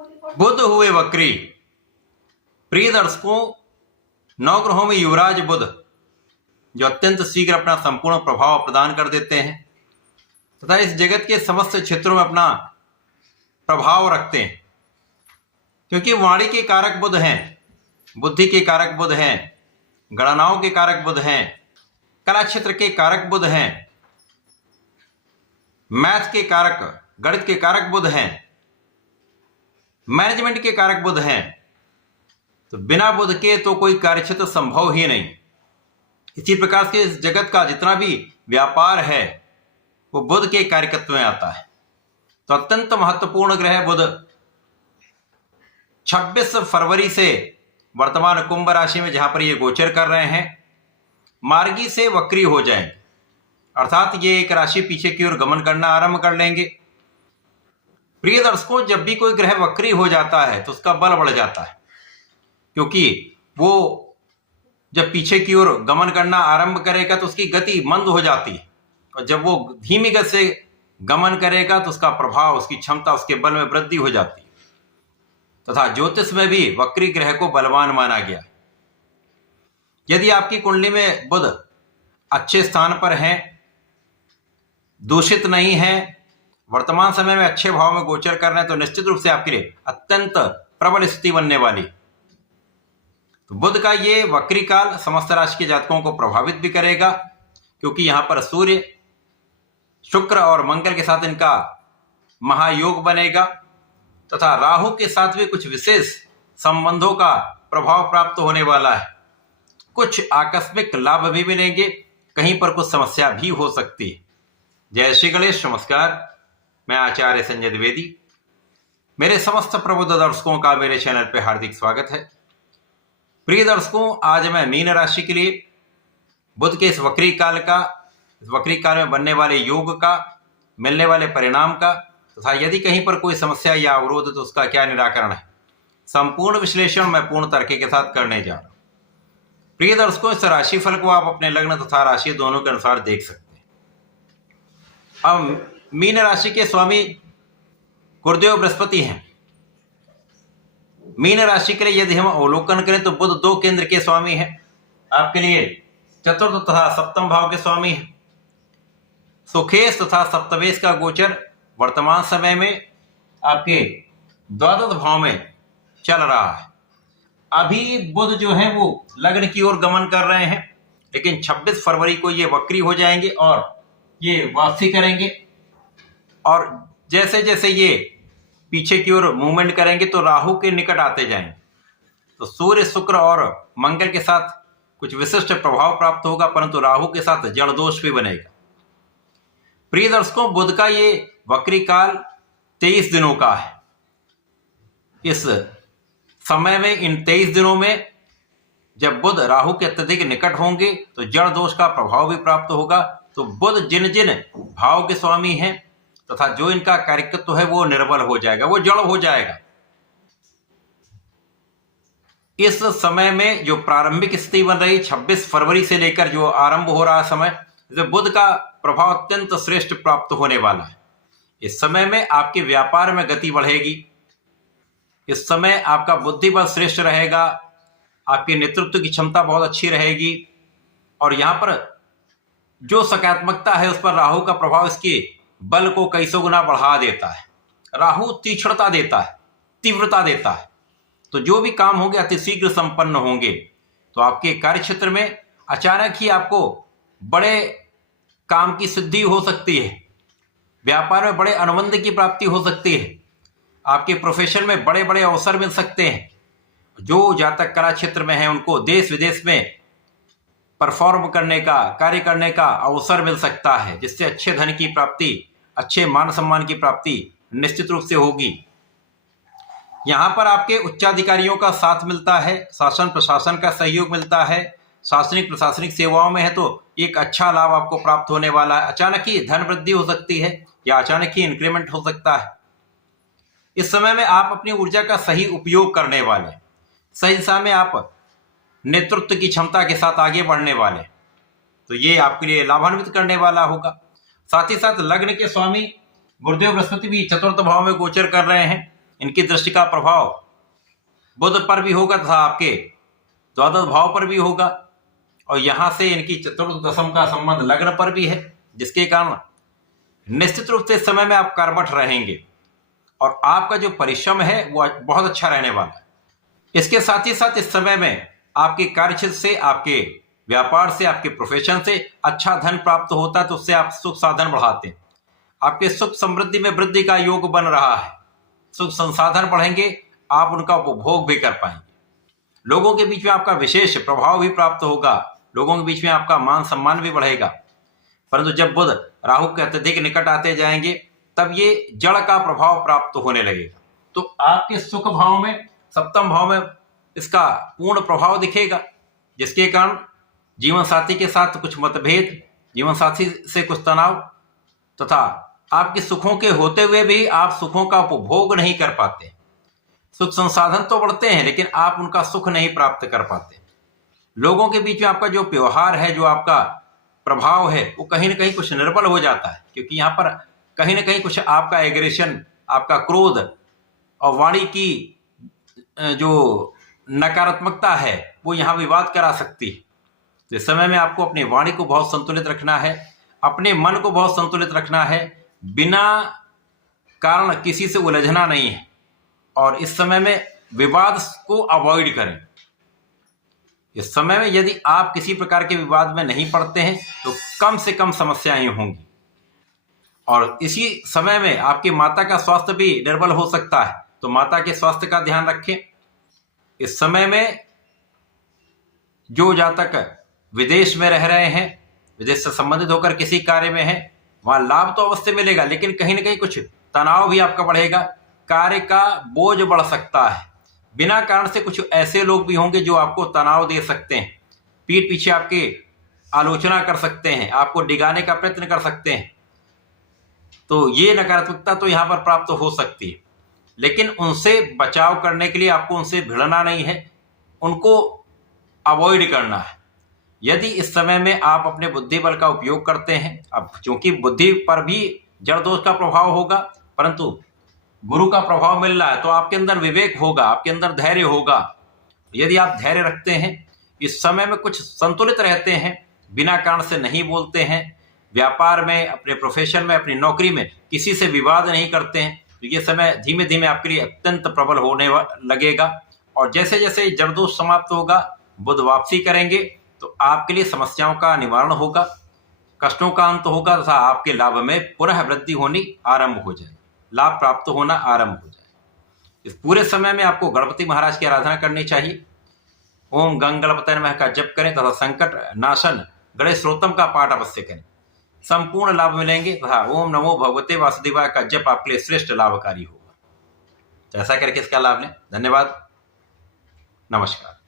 बुध हुए वक्री। प्रिय दर्शकों, नवग्रहों में युवराज बुध जो अत्यंत शीघ्र अपना संपूर्ण प्रभाव प्रदान कर देते हैं तथा इस जगत के समस्त क्षेत्रों में अपना प्रभाव रखते हैं, क्योंकि वाणी के कारक बुध हैं, बुद्धि के कारक बुध हैं, गणनाओं के कारक बुध हैं, कला क्षेत्र के कारक बुध हैं, मैथ के कारक, गणित के कारक बुध हैं, मैनेजमेंट के कारक बुध हैं। तो बिना बुध के तो कोई कार्यक्षेत्र संभव ही नहीं। इसी प्रकार से इस जगत का जितना भी व्यापार है वो बुध के कार्यकत्व में आता है। तो अत्यंत महत्वपूर्ण ग्रह बुध 26 फरवरी से वर्तमान कुंभ राशि में जहां पर ये गोचर कर रहे हैं, मार्गी से वक्री हो जाएंगे, अर्थात ये एक राशि पीछे की ओर गमन करना आरंभ कर लेंगे। प्रिय दर्शकों, जब भी कोई ग्रह वक्री हो जाता है तो उसका बल बढ़ जाता है, क्योंकि वो जब पीछे की ओर गमन करना आरंभ करेगा तो उसकी गति मंद हो जाती है, और जब वो धीमी गति से गमन करेगा तो उसका प्रभाव, उसकी क्षमता, उसके बल में वृद्धि हो जाती है। तथा ज्योतिष में भी वक्री ग्रह को बलवान माना गया। यदि आपकी कुंडली में बुध अच्छे स्थान पर है, दूषित नहीं है, वर्तमान समय में अच्छे भाव में गोचर कर रहे हैं, तो निश्चित रूप से आपके लिए अत्यंत प्रबल स्थिति बनने वाली। तो बुध का ये वक्री काल समस्त राशि के जातकों को प्रभावित भी करेगा, क्योंकि यहां पर सूर्य, शुक्र और मंगल के साथ इनका महायोग बनेगा तथा राहु के साथ भी कुछ विशेष संबंधों का प्रभाव प्राप्त होने वाला है। कुछ आकस्मिक लाभ भी मिलेंगे, कहीं पर कुछ समस्या भी हो सकती है। जय श्री गणेश। नमस्कार, मैं आचार्य संजय द्विवेदी। मेरे समस्त प्रबुद्ध दर्शकों का मेरे चैनल पर हार्दिक स्वागत है। प्रिय दर्शकों, आज मैं मीन राशि के लिए बुध के इस वक्री काल का, इस वक्री काल में बनने वाले योग का, मिलने वाले परिणाम का तथा यदि कहीं पर कोई समस्या या अवरोध तो उसका क्या निराकरण है, संपूर्ण विश्लेषण मैं पूर्ण तर्क के साथ करने जा रहा हूं। प्रिय दर्शकों, इस राशिफल को आप अपने लग्न तथा राशि दोनों के अनुसार देख सकते हैं। अब मीन राशि के स्वामी गुरुदेव बृहस्पति हैं। मीन राशि के लिए यदि हम अवलोकन करें तो बुध 2 केंद्र के स्वामी हैं, आपके लिए चतुर्थ तथा सप्तम भाव के स्वामी हैं। सुखेश तथा सप्तमेश का गोचर वर्तमान समय में आपके द्वादश भाव में चल रहा है। अभी बुध जो है वो लग्न की ओर गमन कर रहे हैं, लेकिन 26 फरवरी को ये वक्री हो जाएंगे और ये वापसी करेंगे, और जैसे जैसे ये पीछे की ओर मूवमेंट करेंगे तो राहु के निकट आते जाएंगे। तो सूर्य, शुक्र और मंगल के साथ कुछ विशिष्ट प्रभाव प्राप्त होगा, परंतु राहु के साथ जड़ दोष भी बनेगा। प्रिय दर्शकों, बुध का ये वक्री काल 23 दिनों का है। इस समय में, इन 23 दिनों में जब बुध राहु के अत्यधिक निकट होंगे तो जड़ दोष का प्रभाव भी प्राप्त होगा। तो बुध जिन जिन भाव के स्वामी हैं तथा जो इनका कार्यकत्व है वो निर्बल हो जाएगा, वो जड़ हो जाएगा। इस समय में जो प्रारंभिक स्थिति बन रही 26 फरवरी से लेकर जो आरंभ हो रहा समय, बुध का प्रभाव अत्यंत श्रेष्ठ प्राप्त होने वाला है। इस समय में आपके व्यापार में गति बढ़ेगी, इस समय आपका बुद्धि बल श्रेष्ठ रहेगा, आपके नेतृत्व की क्षमता बहुत अच्छी रहेगी, और यहां पर जो सकारात्मकता है उस पर राहु का प्रभाव इसके बल को कई सौ गुना बढ़ा देता है। राहु तीक्ष्णता देता है, तीव्रता देता है, तो जो भी काम होंगे अतिशीघ्र संपन्न होंगे। तो आपके कार्य क्षेत्र में अचानक ही आपको बड़े काम की सिद्धि हो सकती है, व्यापार में बड़े अनुबंध की प्राप्ति हो सकती है, आपके प्रोफेशन में बड़े बड़े अवसर मिल सकते हैं। जो जातक कला क्षेत्र में हैं उनको देश विदेश में परफॉर्म करने का, कार्य करने का अवसर मिल सकता है, जिससे अच्छे धन की प्राप्ति, अच्छे मान सम्मान की प्राप्ति निश्चित रूप से होगी। यहां पर आपके उच्चाधिकारियों का साथ मिलता है, शासन प्रशासन का सहयोग मिलता है, शासनिक प्रशासनिक सेवाओं में है तो एक अच्छा लाभ आपको प्राप्त होने वाला है। अचानक ही धन वृद्धि हो सकती है या अचानक ही इंक्रीमेंट हो सकता है। इस समय में आप अपनी ऊर्जा का सही उपयोग करने वाले, सही दिशा में आप नेतृत्व की क्षमता के साथ आगे बढ़ने वाले, तो ये आपके लिए लाभान्वित करने वाला होगा। साथ ही साथ लग्न के स्वामी गुरुदेव बृहस्पति भी चतुर्थ भाव में गोचर कर रहे हैं, इनकी दृष्टि का प्रभाव बुध पर भी होगा तथा आपके द्वादश भाव पर भी होगा, और यहां से इनकी चतुर्थ दशम का संबंध लग्न पर भी है, जिसके कारण निश्चित रूप से इस समय में आप कर्मठ रहेंगे और आपका जो परिश्रम है वो बहुत अच्छा रहने वाला है। इसके साथ ही साथ इस समय में आपके कार्यक्षेत्र से, आपके व्यापार से, आपके प्रोफेशन से अच्छा धन प्राप्त होता है, तो उससे आप सुख साधन बढ़ाते हैं। आपके सुख समृद्धि में वृद्धि का योग बन रहा है, सुख संसाधन बढ़ेंगे, आप उनका उपभोग भी कर पाएंगे। लोगों के बीच में आपका विशेष प्रभाव भी प्राप्त होगा, लोगों के बीच में आपका मान सम्मान भी बढ़ेगा। परंतु जब बुध राहु के अत्यधिक निकट आते जाएंगे तब ये जड़ का प्रभाव प्राप्त होने लगेगा, तो आपके सुख भाव में, सप्तम भाव में इसका पूर्ण प्रभाव दिखेगा, जिसके कारण जीवन साथी के साथ कुछ मतभेद, जीवन साथी से कुछ तनाव तथा आपके सुखों के होते हुए भी आप सुखों का उपभोग नहीं कर पाते। सुख संसाधन तो बढ़ते हैं लेकिन आप उनका सुख नहीं प्राप्त कर पाते। लोगों के बीच में आपका जो व्यवहार है, जो आपका प्रभाव है, वो कहीं ना कहीं कुछ निर्बल हो जाता है, क्योंकि यहाँ पर कहीं ना कहीं कुछ आपका एग्रेशन, आपका क्रोध और वाणी की जो नकारात्मकता है वो यहाँ विवाद करा सकती है। तो इस समय में आपको अपनी वाणी को बहुत संतुलित रखना है, अपने मन को बहुत संतुलित रखना है, बिना कारण किसी से उलझना नहीं है, और इस समय में विवाद को अवॉइड करें। इस समय में यदि आप किसी प्रकार के विवाद में नहीं पड़ते हैं तो कम से कम समस्याएं होंगी, और इसी समय में आपकी माता का स्वास्थ्य भी निर्बल हो सकता है, तो माता के स्वास्थ्य का ध्यान रखें। इस समय में जो जातक विदेश में रह रहे हैं, विदेश से संबंधित होकर किसी कार्य में हैं, वहां लाभ तो अवश्य मिलेगा, लेकिन कहीं ना कहीं कुछ तनाव भी आपका बढ़ेगा, कार्य का बोझ बढ़ सकता है। बिना कारण से कुछ ऐसे लोग भी होंगे जो आपको तनाव दे सकते हैं, पीठ पीछे आपकी आलोचना कर सकते हैं, आपको डिगाने का प्रयत्न कर सकते हैं। तो ये नकारात्मकता तो यहाँ पर प्राप्त हो सकती है, लेकिन उनसे बचाव करने के लिए आपको उनसे भिड़ना नहीं है, उनको अवॉइड करना है। यदि इस समय में आप अपने बुद्धि बल का उपयोग करते हैं, अब चूंकि बुद्धि पर भी जड़ दोष का प्रभाव होगा, परंतु गुरु का प्रभाव मिल रहा है, तो आपके अंदर विवेक होगा, आपके अंदर धैर्य होगा। यदि आप धैर्य रखते हैं, इस समय में कुछ संतुलित रहते हैं, बिना कारण से नहीं बोलते हैं, व्यापार में, अपने प्रोफेशन में, अपनी नौकरी में किसी से विवाद नहीं करते हैं, तो ये समय धीमे धीमे आपके लिए अत्यंत प्रबल होने लगेगा। और जैसे जैसे जड़ दोष समाप्त होगा, बुध वापसी करेंगे, तो आपके लिए समस्याओं का निवारण होगा, कष्टों का अंत होगा तथा आपके लाभ में पुनः वृद्धि होनी आरंभ हो जाए, लाभ प्राप्त होना आरंभ हो जाए। इस पूरे समय में आपको गणपति महाराज की आराधना करनी चाहिए। ओम गंग गणपतये नमः का जप करें तथा संकट नाशन गणेश स्तोत्रम का पाठ अवश्य करें, संपूर्ण लाभ मिलेंगे तथा ओम नमो भगवते वासुदेवाय का जप आपके लिए श्रेष्ठ लाभकारी होगा। तो ऐसा करके इसका लाभ लें। धन्यवाद, नमस्कार।